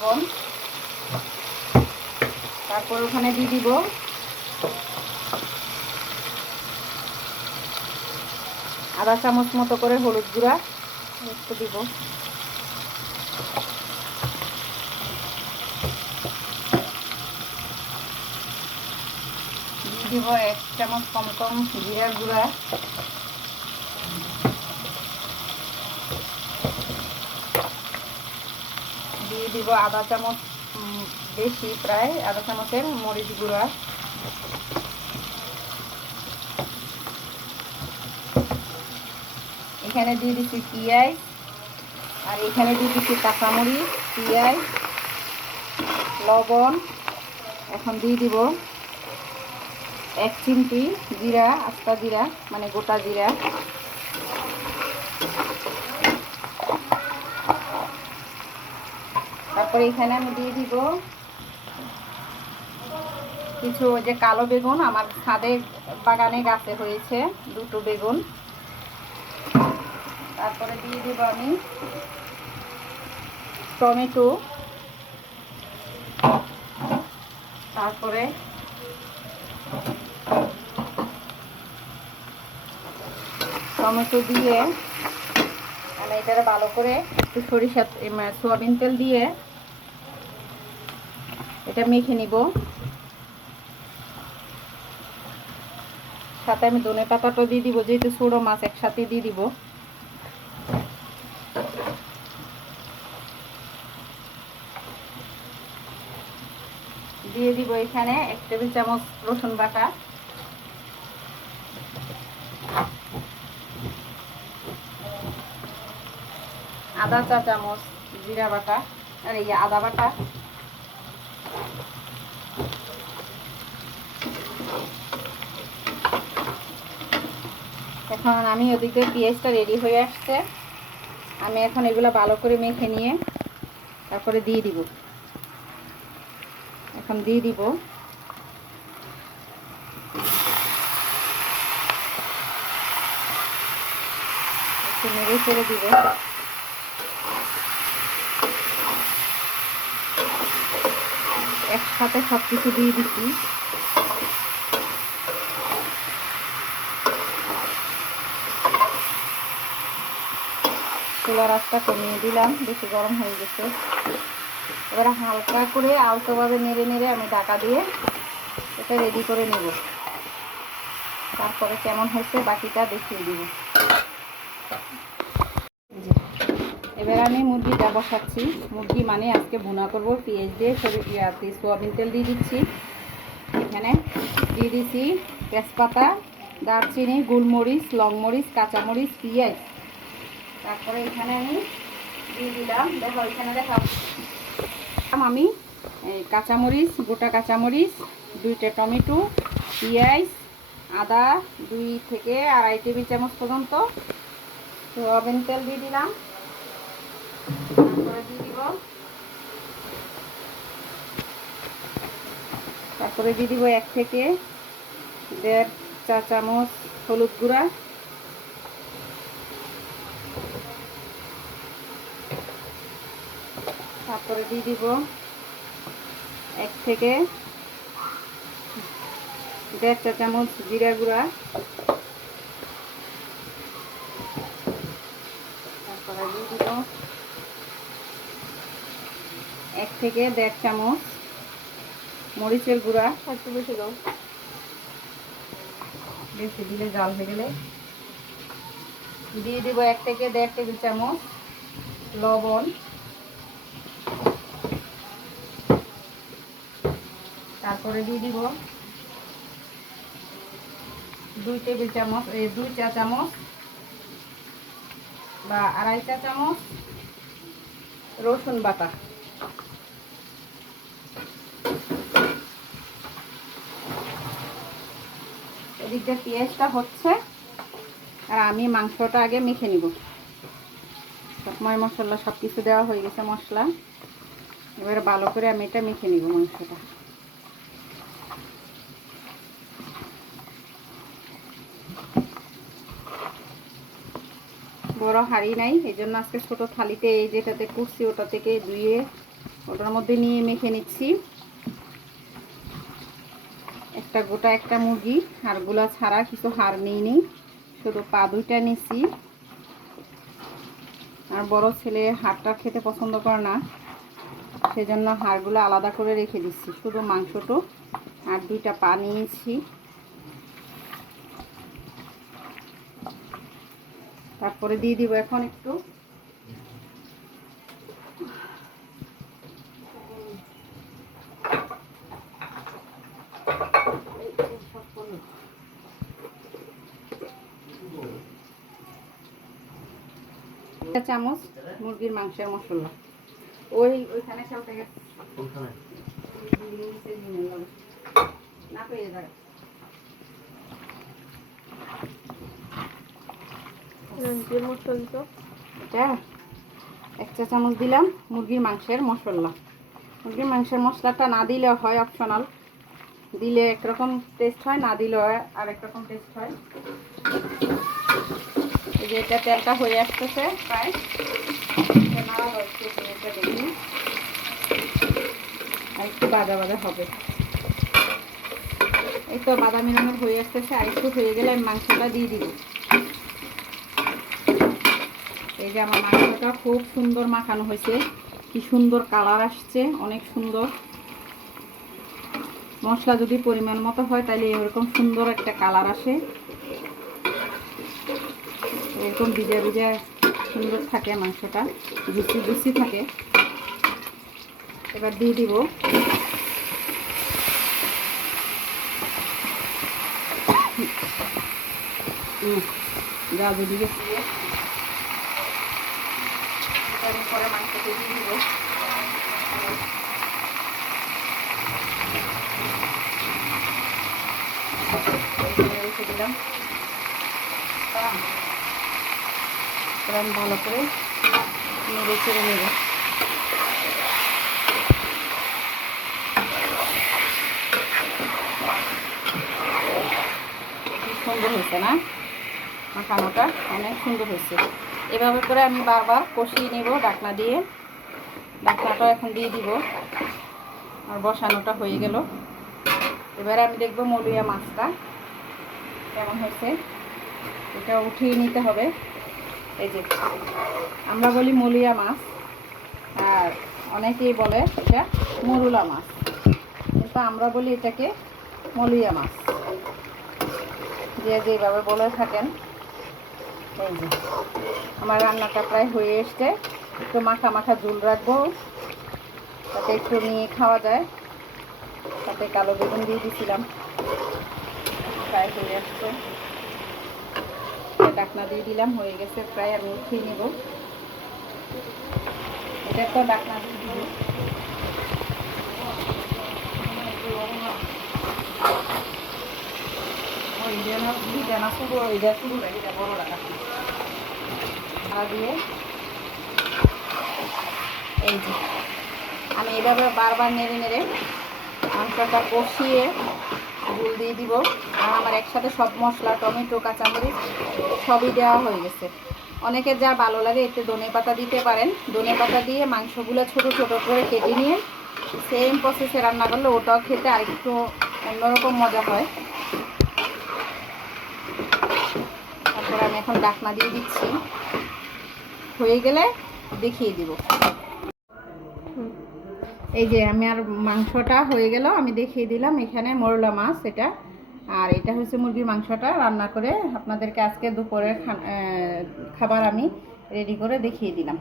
লবণ, তারপর ওখানে দিয়ে দিব আধা চামচ মতো করে হলুদ গুঁড়া একটু দিব, দিয়ে দিব 1 চামচ কম জিরার গুঁড়া, দিয়ে দিব আধা চামচ বেশি প্রায় আধা চামচের মরিচ গুঁড়া, এখানে দিয়ে দিচ্ছি পেঁয়াজ, আর এখানে দিয়ে দিচ্ছি কাঁচামরিচ, পেঁয়াজ, লবণ। এখন দিয়ে দিব 1 চিমটি জিরা, আস্তা জিরা মানে গোটা জিরা, তারপরে এখানে আমি দিয়ে দিব কিছু ওই যে কালো বেগুন, আমার ছাদে বাগানে গাছে হয়েছে 2টো বেগুন। তারপরে দিয়ে দিব আমি টমেটো, তারপরে টমেটো দিয়ে আমি এটা ভালো করে একটু সরিষা সয়াবিন তেল দিয়ে এটা মেখে নিব। সাথে আমি ধনে পাতাটা দিয়ে দিব, যেহেতু ছোট মাছ একসাথে দিয়ে দিব। দিয়ে দিব এখানে 1 টেবিল চামচ রসুন বাটা, আধা চা চামচ জিরা বাটা আর এই আদা বাটা, এখন আমি ওদিকে পেঁয়াজটা রেডি হয়ে আসছে, আমি এখন এগুলো ভালো করে মেখে নিয়ে তারপরে দিয়ে দিব। এখন দিয়ে দিব একটু নেড়ে ছেড়ে দিব, একসাথে সব কিছু দিয়ে দিচ্ছি। চুলার আঁচটা কমিয়ে দিলাম, বেশি গরম হয়ে গেছে। এবার হালকা করে আলতোভাবে নেড়ে নেড়ে আমি ঢাকা দিয়ে এটা রেডি করে নেব, তারপরে কেমন হয়েছে বাকিটা দেখিয়ে দিব। এবার আমি মুরগিটা বসাচ্ছি, মুরগি মানে আজকে ভুনা করব পেঁয়াজ দিয়ে, সোয়াবিন তেল দিয়ে দিচ্ছি। এখানে দিয়ে দিচ্ছি তেজপাতা, দারচিনি, গোলমরিচ, লংমরিচ, কাঁচামরিচ, পেঁয়াজ। তারপরে এখানে আমি দিয়ে দিলাম, দেখো এখানে দেখাও আমি কাঁচামরিচ, গোটা কাঁচামরিচ, 2টা টমেটো, পেঁয়াজ, আদা 2 থেকে আড়াই টেবিল চামচ পর্যন্ত, সয়াবিন তেল দিয়ে দিলাম। তারপরে দিয়ে দিব 1 থেকে 1.5 চা চামচ হলুদ গুঁড়া, তারপরে দিয়ে দিব 1 থেকে 1.5 চা চামচ জিরা গুঁড়া, তারপরে দিয়ে দিব 1 থেকে 1.5 চামচ মরিচের গুঁড়া, একটু বেশি দাও, বেশি দিলে জাল হয়ে গেলে। দিয়ে দিব 1 থেকে 1.5 টেবিল চামচ লবণ, তারপরে দিয়ে দিব 2 টেবিল চামচ 2 চা চামচ বা আড়াই চা চামচ রসুন বাটা। এদিকে পেঁয়াজটা হচ্ছে আর আমি মাংসটা আগে মেখে নিব। ময় মশলা সব কিছু দেওয়া হয়ে গেছে মশলা, এবারে ভালো করে আমি এটা মেখে নিব মাংসটা। বড় হাঁড়ি নাই, এই জন্য আজকে ছোট থালিতে এই যেটাতে করছি ওটা থেকে ধুয়ে ওটার মধ্যে নিয়ে মেখে নিচ্ছি। একটা গোটা একটা মুরগি, হাড়গুলা ছাড়া, কিছু হাড় নিইনি, শুধু পা দুইটা নিচ্ছি। আর বড় ছেলে হাড়টা খেতে পছন্দ করে না, সেজন্য হাড়গুলো আলাদা করে রেখে দিচ্ছি, শুধু মাংসটো আর দুইটা পা নিয়েছি। তারপরে দিয়ে দিব এখন একটু চামচ মুরগির মাংসের মশলা। ওইখানে চলতে গেছে না পেয়ে যাবে। এটা 1 চা চামচ দিলাম মুরগির মাংসের মশলা। মুরগির মাংসের মশলাটা না দিলেও হয়, অপশনাল। দিলে একরকম টেস্ট হয়, না দিলেও আরেক রকম টেস্ট হয়। এই যে এটা তেলটা হয়ে আসতেছে প্রায়, দেখি আর একটু বাজা বাজা হবে। এই তো বাদামি রঙের হয়ে আসতেছে, আর একটু হয়ে গেলে আমি মাংসটা দিয়ে দিব। এই যে আমার মাংসটা খুব সুন্দর মাখানো হয়েছে, কি সুন্দর কালার আসছে, অনেক সুন্দর। মশলা যদি পরিমাণ মতো হয় তাহলে এরকম সুন্দর একটা কালার আসে, এরকম ভিজা ভিজা সুন্দর থাকে মাংসটা, জুসি জুসি থাকে। এবার দিয়ে দিব গাজর দিয়ে পরে মাংসটা দিয়ে দিব। রেখে দিলাম, ভালো করে নেড়ে চেড়ে নেব। সুন্দর হয়েছে না মাখানোটা, অনেক সুন্দর হয়েছে। এভাবে করে আমি বারবার কষিয়ে নেব ঢাকনা দিয়ে। ঢাকনাটা এখন দিয়ে দিব। আর বসানোটা হয়ে গেল। এবার আমি দেখব মৌলিয়া মাছটা কেমন হয়েছে, এটা উঠিয়ে নিতে হবে। এই যে আমরা বলি মৌলিয়া মাছ, আর অনেকেই বলে এটা মরুলা মাছ, কিন্তু আমরা বলি এটাকে মৌলিয়া মাছ, যে যেভাবে বলে থাকেন। এই যে আমার রান্নাটা প্রায় হয়ে এসছে, একটু মাখা মাখা ঝোল রাখবো, তাতে একটু নিয়ে খাওয়া যায়। তাতে কালো বেগুন দিয়ে দিয়েছিলাম, প্রায় হয়ে আসছে। ঢাকনা দিয়ে দিলাম, হয়ে গেছে প্রায়। আমি উঠিয়ে নেব, এটা তো ঢাকনা দিয়ে দিব। দিয়ে এই যে আমি এভাবে বারবার নেড়ে নেড়ে মাংসটা কষিয়ে ঝোল দিয়ে দিব। আর আমার একসাথে সব মশলা, টমেটো, কাঁচামরিচ সবই দেওয়া হয়ে গেছে। অনেকের যা ভালো লাগে একটু ধনেপাতা দিতে পারেন। ধনেপাতা দিয়ে মাংসগুলো ছোট ছোট করে কেটে নিয়ে সেম প্রসেসে রান্না করলে ওটাও খেতে আরেকটু অন্যরকম মজা হয়। তারপরে আমি এখন ঢাকনা দিয়ে দিচ্ছি, হয়ে গেলে দেখিয়ে দিব। এই যে আমি আর মাংসটা হয়ে গেল, আমি দেখিয়ে দিলাম। এখানে মরলা মাছ এটা, আর এটা হচ্ছে মুরগির মাংসটা রান্না করে আপনাদেরকে আজকে দুপুরের খাবার আমি রেডি করে দেখিয়ে দিলাম।